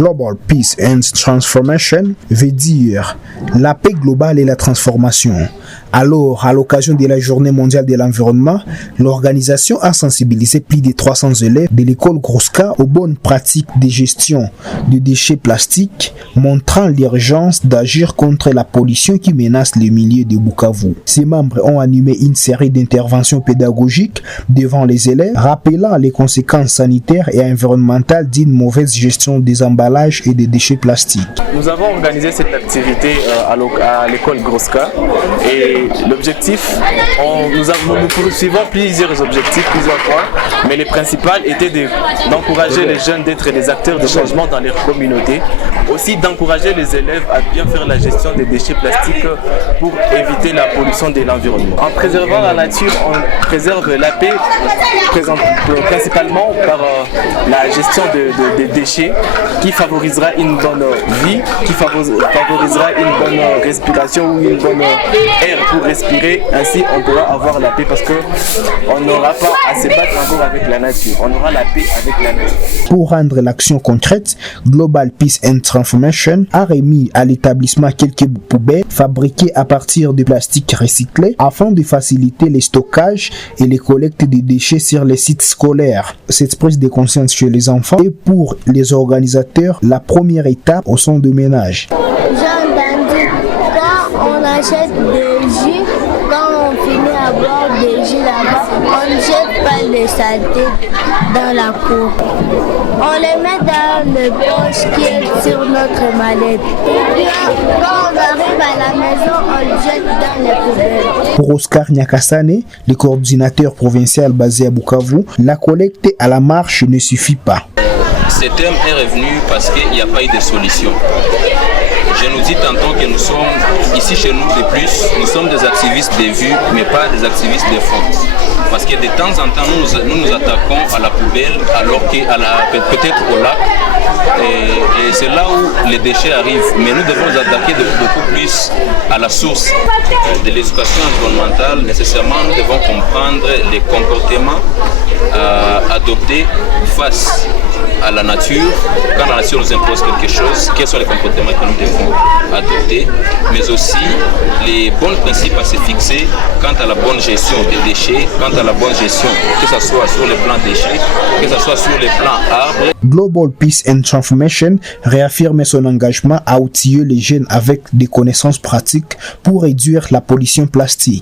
Global Peace and Transformation veut dire la paix globale et la transformation. Alors, à l'occasion de la Journée mondiale de l'environnement, l'organisation a sensibilisé plus de 300 élèves de l'école Groska aux bonnes pratiques de gestion de déchets plastiques, montrant l'urgence d'agir contre la pollution qui menace les milieux de Bukavu. Ces membres ont animé une série d'interventions pédagogiques devant les élèves, rappelant les conséquences sanitaires et environnementales d'une mauvaise gestion des emballages et des déchets plastiques. Nous avons organisé cette activité à l'école Groska et l'objectif, nous poursuivons plusieurs objectifs, plusieurs fois, mais le principal était d'encourager les jeunes d'être des acteurs de changement dans leur communauté, aussi d'encourager les élèves à bien faire la gestion des déchets plastiques pour éviter la pollution de l'environnement. En préservant la nature, on préserve la paix, principalement par la gestion des déchets qui favorisera une bonne vie, qui favorisera une bonne respiration ou une bonne air pour respirer. Ainsi on pourra avoir la paix parce qu'on n'aura pas à se battre encore avec la nature, on aura la paix avec la nature. Pour rendre l'action concrète, Global Peace and Transformation a remis à l'établissement quelques poubelles fabriquées à partir de plastique recyclé afin de faciliter les stockages et les collectes de déchets sur les sites scolaires. Cette prise de conscience chez les enfants est pour les organisateurs la première étape au son de ménage. On achète des jus, quand on finit à boire des jus là-bas, on ne jette pas les saletés dans la cour. On les met dans le poche qui est sur notre mallette. Et puis quand on arrive à la maison, on le jette dans les poubelles. Pour Oscar Nyakasane, le coordinateur provincial basé à Bukavu, la collecte à la marche ne suffit pas. Ce terme est revenu parce qu'il n'y a pas eu de solution. Je nous dis tantôt que nous sommes ici chez nous de plus, nous sommes des activistes de vue, mais pas des activistes de fond. Parce que de temps en temps, nous nous attaquons à la poubelle, alors peut-être au lac. Et c'est là où les déchets arrivent. Mais nous devons nous attaquer beaucoup plus à la source de l'éducation environnementale. Nécessairement, nous devons comprendre les comportements adoptés face à la nature. Quand la nature nous impose quelque chose, quels sont les comportements que nous devons adopter, mais aussi les bons principes à se fixer quant à la bonne gestion des déchets, quant à la bonne gestion, que ce soit sur le plan déchets, que ce soit sur le plan arbres. Global Peace and Transformation réaffirme son engagement à outiller les jeunes avec des connaissances pratiques pour réduire la pollution plastique.